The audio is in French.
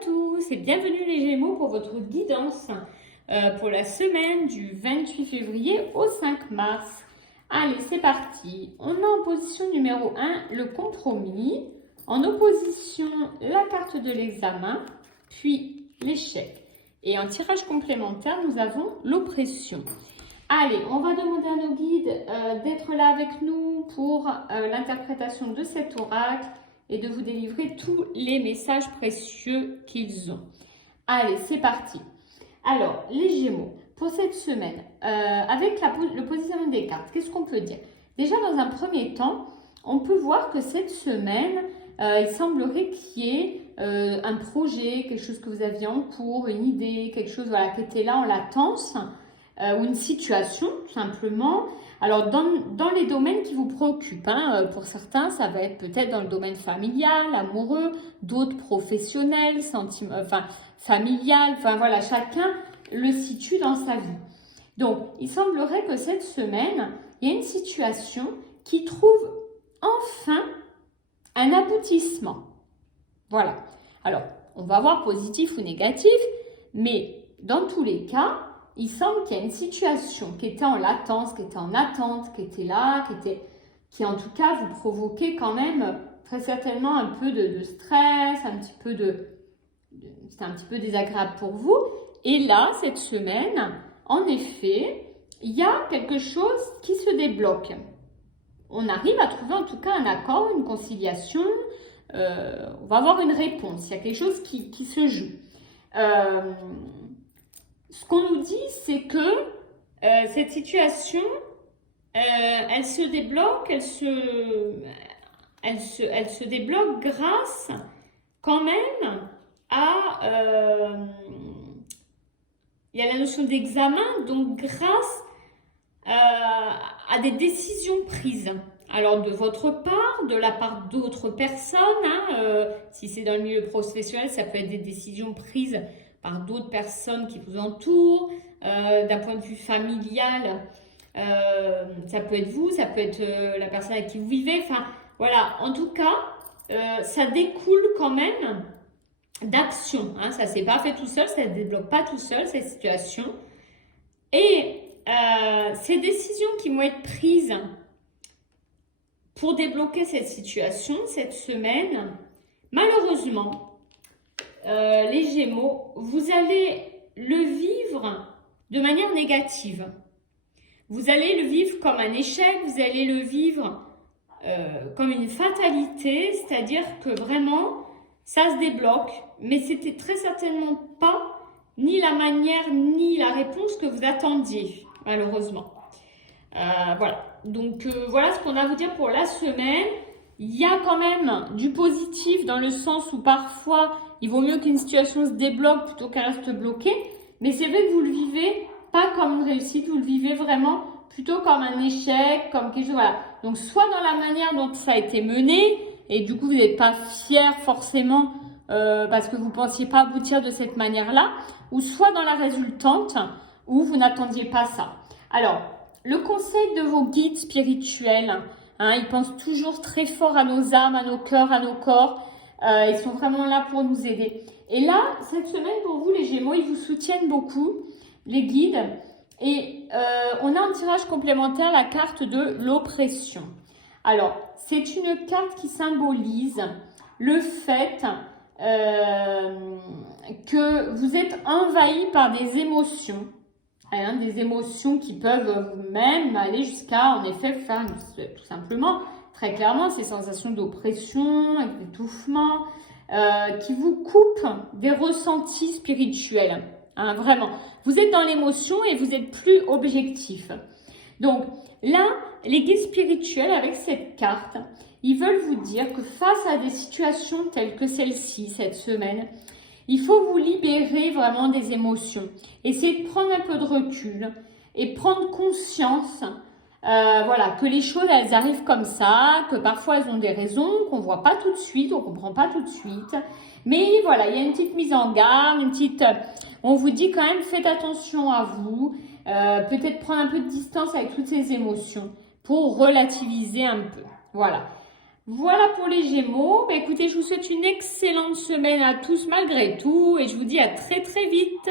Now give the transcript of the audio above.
tous et bienvenue les Gémeaux pour votre guidance pour la semaine du 28 février au 5 mars. Allez, c'est parti. On a en position numéro 1 le compromis, en opposition la carte de l'examen, puis l'échec. Et en tirage complémentaire, nous avons l'oppression. Allez, on va demander à nos guides d'être là avec nous pour l'interprétation de cet oracle et de vous délivrer tous les messages précieux qu'ils ont. Allez, c'est parti. Alors, les Gémeaux, pour cette semaine, avec le positionnement des cartes, qu'est-ce qu'on peut dire? Déjà, dans un premier temps, on peut voir que cette semaine, il semblerait qu'il y ait un projet, quelque chose que vous aviez en cours, une idée, quelque chose voilà, qui était là en latence, ou une situation, tout simplement. Alors, dans les domaines qui vous préoccupent, pour certains, ça va être peut-être dans le domaine familial, amoureux, d'autres professionnels, familial, enfin voilà, chacun le situe dans sa vie. Donc, il semblerait que cette semaine, il y a une situation qui trouve enfin un aboutissement. Voilà. Alors, on va voir positif ou négatif, mais dans tous les cas, il semble qu'il y a une situation qui était en latence, qui était en attente, qui était là, qui en tout cas vous provoquait quand même très certainement un peu de stress, c'était un petit peu désagréable pour vous. Et là, cette semaine, en effet, il y a quelque chose qui se débloque. On arrive à trouver en tout cas un accord, une conciliation, on va avoir une réponse, il y a quelque chose qui se joue. Ce qu'on nous dit, c'est que cette situation, elle se débloque, elle se débloque grâce quand même à... il y a la notion d'examen, donc grâce à des décisions prises. Alors de votre part, de la part d'autres personnes, si c'est dans le milieu professionnel, ça peut être des décisions prises par d'autres personnes qui vous entourent, d'un point de vue familial, ça peut être vous, ça peut être la personne avec qui vous vivez, enfin voilà, en tout cas, ça découle quand même d'action, ça ne s'est pas fait tout seul, ça ne débloque pas tout seul cette situation, et ces décisions qui vont être prises pour débloquer cette situation, cette semaine, malheureusement, les Gémeaux, vous allez le vivre de manière négative. Vous allez le vivre comme un échec, vous allez le vivre comme une fatalité, c'est-à-dire que vraiment, ça se débloque, mais c'était très certainement pas ni la manière ni la réponse que vous attendiez, malheureusement. Voilà, donc voilà ce qu'on a à vous dire pour la semaine. Il y a quand même du positif dans le sens où parfois, il vaut mieux qu'une situation se débloque plutôt qu'elle reste bloquée. Mais c'est vrai que vous le vivez pas comme une réussite, vous le vivez vraiment plutôt comme un échec, comme quelque chose, voilà. Donc, soit dans la manière dont ça a été mené, et du coup, vous n'êtes pas fier forcément parce que vous ne pensiez pas aboutir de cette manière-là, ou soit dans la résultante où vous n'attendiez pas ça. Alors, le conseil de vos guides spirituels, ils pensent toujours très fort à nos âmes, à nos cœurs, à nos corps. Ils sont vraiment là pour nous aider. Et là, cette semaine, pour vous, les Gémeaux, ils vous soutiennent beaucoup, les guides. Et on a un tirage complémentaire, la carte de l'oppression. Alors, c'est une carte qui symbolise le fait que vous êtes envahi par des émotions. Des émotions qui peuvent même aller jusqu'à, en effet, faire tout simplement, très clairement, ces sensations d'oppression, d'étouffement, qui vous coupent des ressentis spirituels. Vraiment, vous êtes dans l'émotion et vous êtes plus objectif. Donc là, les guides spirituels, avec cette carte, ils veulent vous dire que face à des situations telles que celle-ci, cette semaine, il faut vous libérer vraiment des émotions. Essayez de prendre un peu de recul et prendre conscience que les choses, elles arrivent comme ça, que parfois elles ont des raisons qu'on ne voit pas tout de suite, on ne comprend pas tout de suite. Mais voilà, il y a une petite mise en garde, on vous dit quand même, faites attention à vous, peut-être prendre un peu de distance avec toutes ces émotions pour relativiser un peu. Voilà. Voilà pour les Gémeaux. Bah, écoutez, je vous souhaite une excellente semaine à tous malgré tout et je vous dis à très très vite.